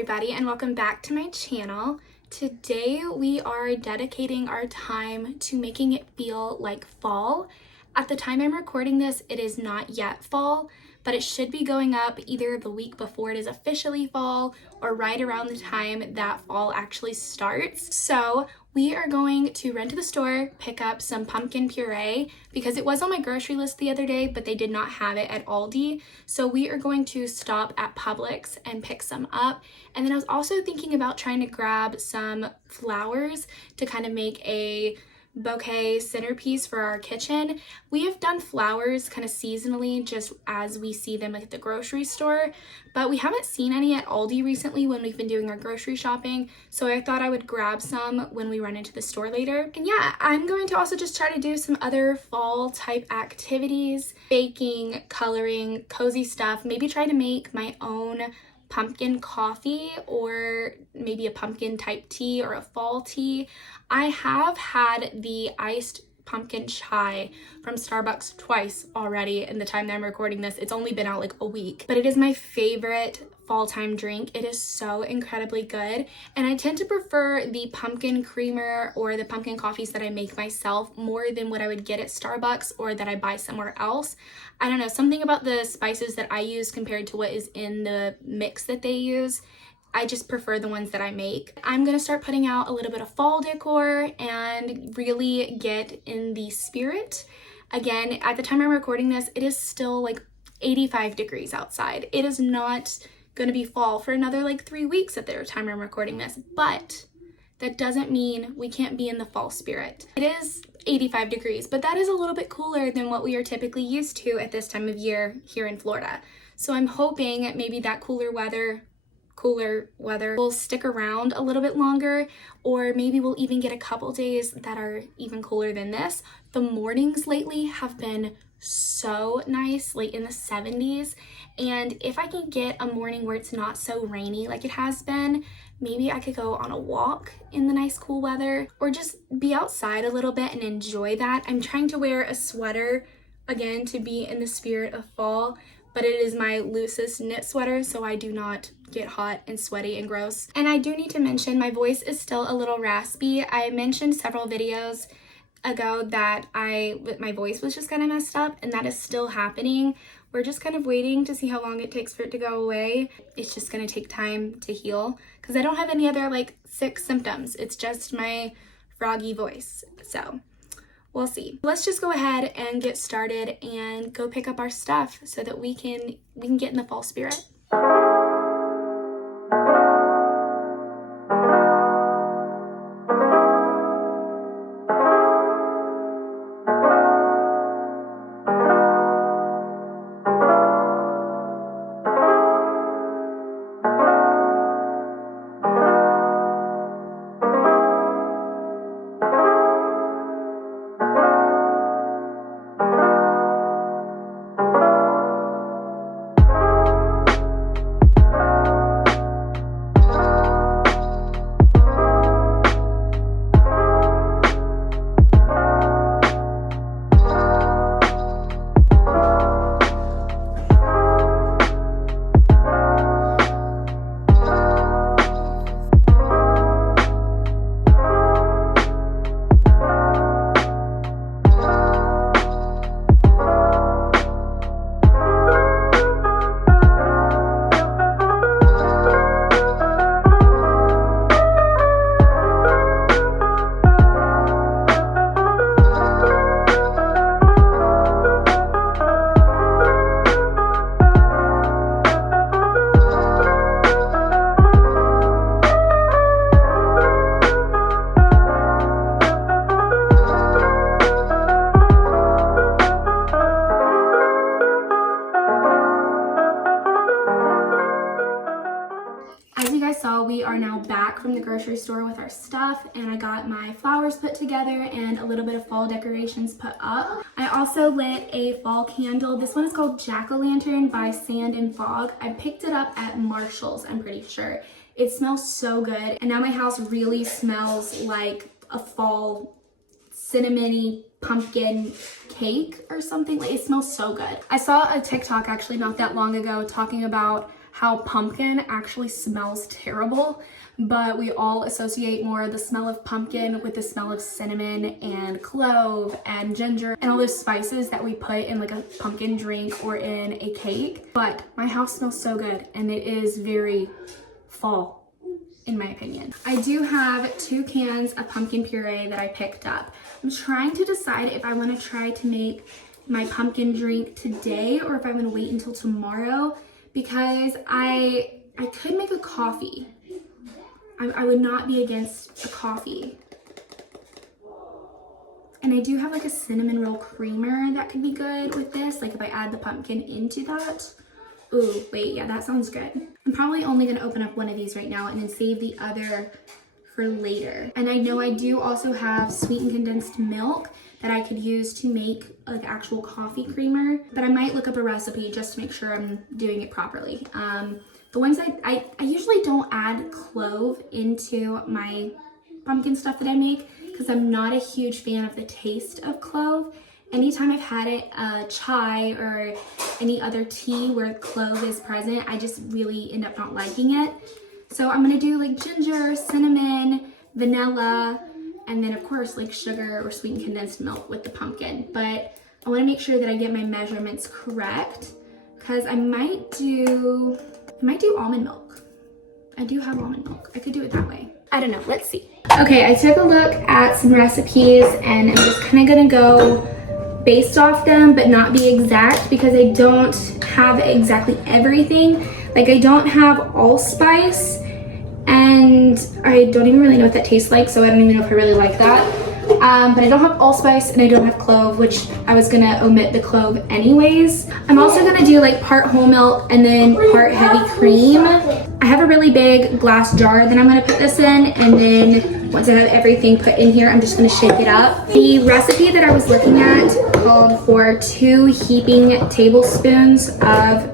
everybody, and welcome back to my channel. Today we are dedicating our time to making it feel like fall. At the time I'm recording this, it is not yet fall, but it should be going up either the week before it is officially fall or right around the time that fall actually starts. So we are going to run to the store, pick up some pumpkin puree because it was on my grocery list the other day, but they did not have it at Aldi. So we are going to stop at Publix and pick some up. And then I was also thinking about trying to grab some flowers to kind of make a bouquet centerpiece for our kitchen. We have done flowers kind of seasonally just as we see them at the grocery store, but we haven't seen any at Aldi recently when we've been doing our grocery shopping, so I thought I would grab some when we run into the store later. And yeah, I'm going to also just try to do some other fall type activities, baking, coloring, cozy stuff, maybe try to make my own pumpkin coffee or maybe a pumpkin type tea or a fall tea. I have had the iced pumpkin chai from Starbucks twice already in the time that I'm recording this. It's only been out like a week, but it is my favorite fall time drink. It is so incredibly good, and I tend to prefer the pumpkin creamer or the pumpkin coffees that I make myself more than what I would get at Starbucks or that I buy somewhere else. I don't know, something about the spices that I use compared to what is in the mix that they use, I just prefer the ones that I make. I'm gonna start putting out a little bit of fall decor and really get in the spirit. Again, at the time I'm recording this, it is still like 85 degrees outside. It is not gonna be fall for another like 3 weeks at the time I'm recording this, but that doesn't mean we can't be in the fall spirit. It is 85 degrees, but that is a little bit cooler than what we are typically used to at this time of year here in Florida. So I'm hoping maybe that cooler weather will stick around a little bit longer, or maybe we'll even get a couple days that are even cooler than this. The mornings lately have been so nice, late in the 70s, and if I can get a morning where it's not so rainy like it has been, maybe I could go on a walk in the nice cool weather or just be outside a little bit and enjoy that. I'm trying to wear a sweater again to be in the spirit of fall, but it is my loosest knit sweater, so I do not get hot and sweaty and gross. And I do need to mention my voice is still a little raspy. I mentioned several videos ago that my voice was just kind of messed up, and that is still happening. We're just kind of waiting to see how long it takes for it to go away. It's just gonna take time to heal because I don't have any other like sick symptoms. It's just my froggy voice. So we'll see. Let's just go ahead and get started and go pick up our stuff so that we can get in the fall spirit. So we are now back from the grocery store with our stuff, and I got my flowers put together and a little bit of fall decorations put up. I also lit a fall candle. This one is called Jack-O-Lantern by Sand and Fog. I picked it up at Marshall's, I'm pretty sure. It smells so good, and now my house really smells like a fall cinnamony pumpkin cake or something. Like, it smells so good. I saw a TikTok actually not that long ago talking about how pumpkin actually smells terrible, but we all associate more the smell of pumpkin with the smell of cinnamon and clove and ginger and all those spices that we put in like a pumpkin drink or in a cake. But my house smells so good, and it is very fall, in my opinion. I do have 2 cans of pumpkin puree that I picked up. I'm trying to decide if I want to try to make my pumpkin drink today or if I'm going to wait until tomorrow, because I could make a coffee. I would not be against a coffee. And I do have like a cinnamon roll creamer that could be good with this, like if I add the pumpkin into that. Ooh, wait, yeah, that sounds good. I'm probably only gonna open up one of these right now and then save the other for later. And I know I do also have sweetened condensed milk that I could use to make like actual coffee creamer, but I might look up a recipe just to make sure I'm doing it properly. The ones I usually don't add clove into my pumpkin stuff that I make because I'm not a huge fan of the taste of clove. Anytime I've had it, chai or any other tea where clove is present, I just really end up not liking it. So I'm gonna do like ginger, cinnamon, vanilla, and then of course like sugar or sweetened condensed milk with the pumpkin. But I wanna make sure that I get my measurements correct because I might do almond milk. I do have almond milk. I could do it that way. I don't know, let's see. Okay, I took a look at some recipes and I'm just kind of gonna go based off them, but not be exact because I don't have exactly everything. Like I don't have allspice and I don't even really know what that tastes like, so I don't even know if I really like that. But I don't have allspice and I don't have clove, which I was gonna omit the clove anyways. I'm also gonna do like part whole milk and then part heavy cream. I have a really big glass jar that I'm gonna put this in, and then once I have everything put in here, I'm just gonna shake it up. The recipe that I was looking at called for 2 heaping tablespoons of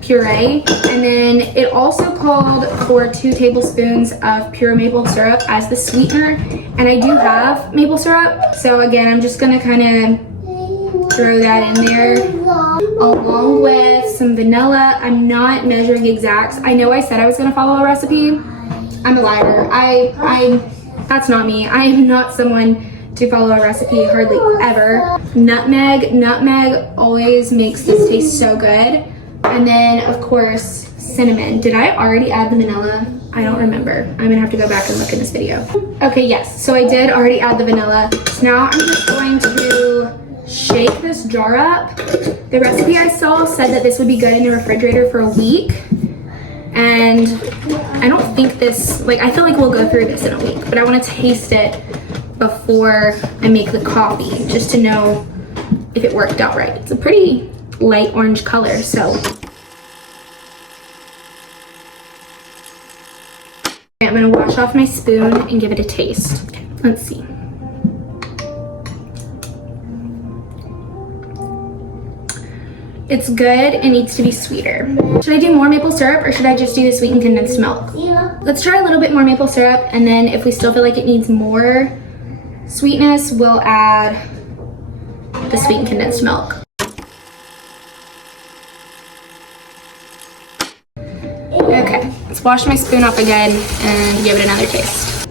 puree, and then it also called for 2 tablespoons of pure maple syrup as the sweetener, and I do have maple syrup, so again I'm just gonna kind of throw that in there along with some vanilla. I'm not measuring exacts. I know I said I was gonna follow a recipe. I'm a liar. That's not me. I am not someone to follow a recipe hardly ever. Nutmeg always makes this taste so good. And then of course, cinnamon. Did I already add the vanilla? I don't remember. I'm gonna have to go back and look in this video. Okay, yes, so I did already add the vanilla. So now I'm just going to shake this jar up. The recipe I saw said that this would be good in the refrigerator for a week. And I don't think this, like I feel like we'll go through this in a week, but I wanna taste it before I make the coffee, just to know if it worked out right. It's a pretty light orange color, so. I'm gonna wash off my spoon and give it a taste. Okay, let's see. It's good. It needs to be sweeter. Should I do more maple syrup or should I just do the sweetened condensed milk? Let's try a little bit more maple syrup, and then if we still feel like it needs more sweetness, we'll add the sweetened condensed milk. Okay, let's wash my spoon off again and give it another taste.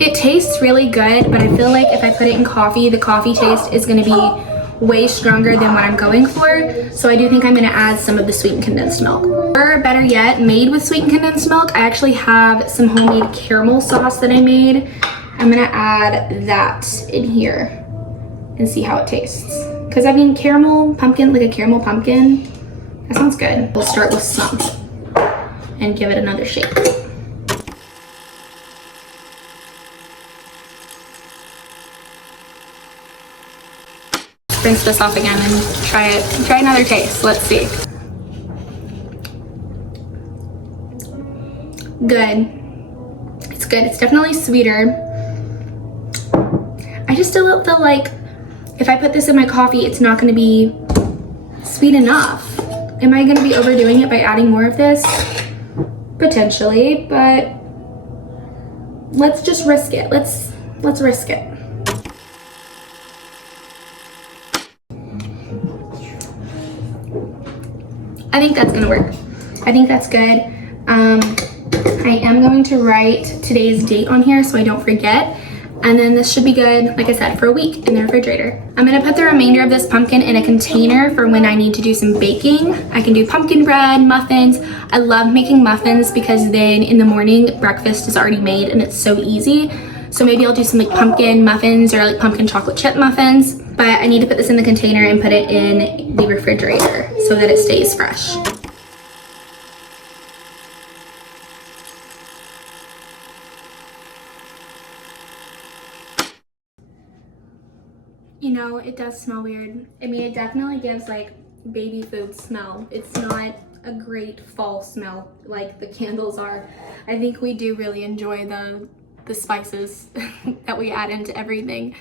It tastes really good, but I feel like if I put it in coffee, the coffee taste is gonna be way stronger than what I'm going for. So I do think I'm gonna add some of the sweetened condensed milk. Or better yet, made with sweetened condensed milk, I actually have some homemade caramel sauce that I made. I'm gonna add that in here and see how it tastes. Cause I mean, caramel pumpkin, like a caramel pumpkin, that sounds good. We'll start with some and give it another shake. Rinse this off again and try another taste. Let's see. Good. It's good. It's definitely sweeter. I just still feel like if I put this in my coffee, it's not going to be sweet enough. Am I going to be overdoing it by adding more of this? Potentially, but let's just risk it. Let's risk it. I think that's gonna work. I think that's good. I am going to write today's date on here so I don't forget. And then this should be good, like I said, for a week in the refrigerator. I'm gonna put the remainder of this pumpkin in a container for when I need to do some baking. I can do pumpkin bread, muffins. I love making muffins because then in the morning, breakfast is already made and it's so easy. So maybe I'll do some like pumpkin muffins or like pumpkin chocolate chip muffins. But I need to put this in the container and put it in the refrigerator so that it stays fresh. You know, it does smell weird. I mean, it definitely gives like baby food smell. It's not a great fall smell like the candles are. I think we do really enjoy the spices that we add into everything.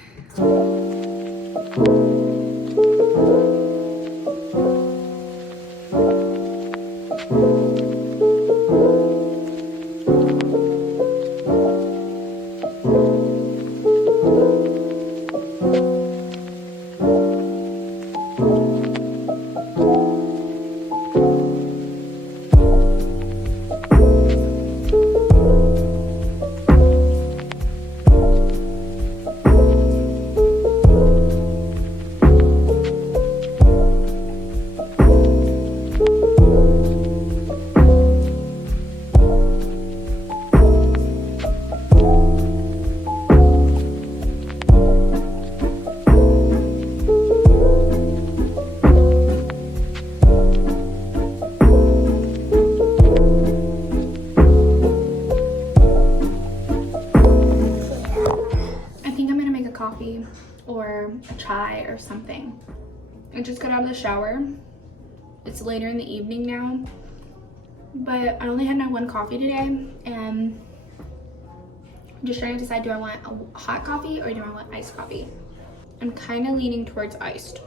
Coffee or a chai or something. I just got out of the shower. It's later in the evening now, but I only had my one coffee today, and I'm just trying to decide, do I want a hot coffee or do I want iced coffee? I'm kind of leaning towards iced.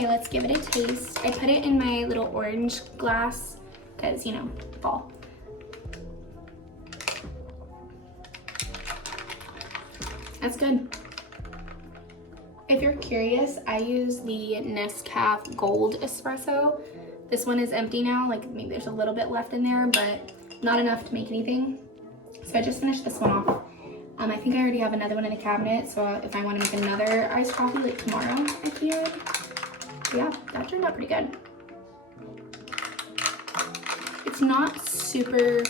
Let's give it a taste. I put it in my little orange glass because, you know, fall. That's good. If you're curious, I use the Nescafe Gold Espresso. This one is empty now, like maybe there's a little bit left in there, but not enough to make anything. So I just finished this one off. I think I already have another one in the cabinet, so if I want to make another iced coffee like tomorrow, I could. Yeah, that turned out pretty good. It's not super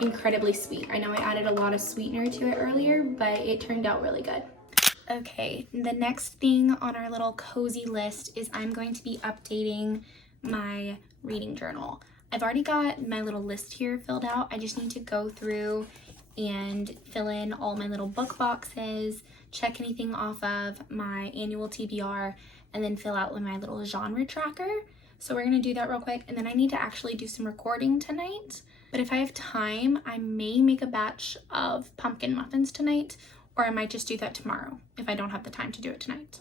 incredibly sweet. I know I added a lot of sweetener to it earlier, but it turned out really good. Okay, the next thing on our little cozy list is I'm going to be updating my reading journal. I've already got my little list here filled out. I just need to go through and fill in all my little book boxes, check anything off of my annual TBR, and then fill out my little genre tracker. So we're gonna do that real quick, and then I need to actually do some recording tonight. But if I have time, I may make a batch of pumpkin muffins tonight, or I might just do that tomorrow if I don't have the time to do it tonight.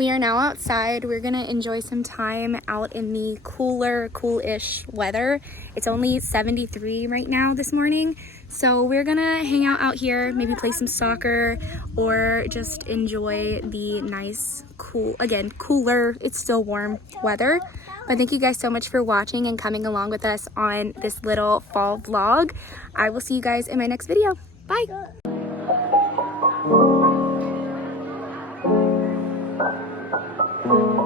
We are now outside. We're gonna enjoy some time out in the cooler, cool-ish weather. It's only 73 right now this morning. So we're gonna hang out here, maybe play some soccer or just enjoy the nice, cool, again, cooler, it's still warm weather. But thank you guys so much for watching and coming along with us on this little fall vlog. I will see you guys in my next video. Bye. Thank you.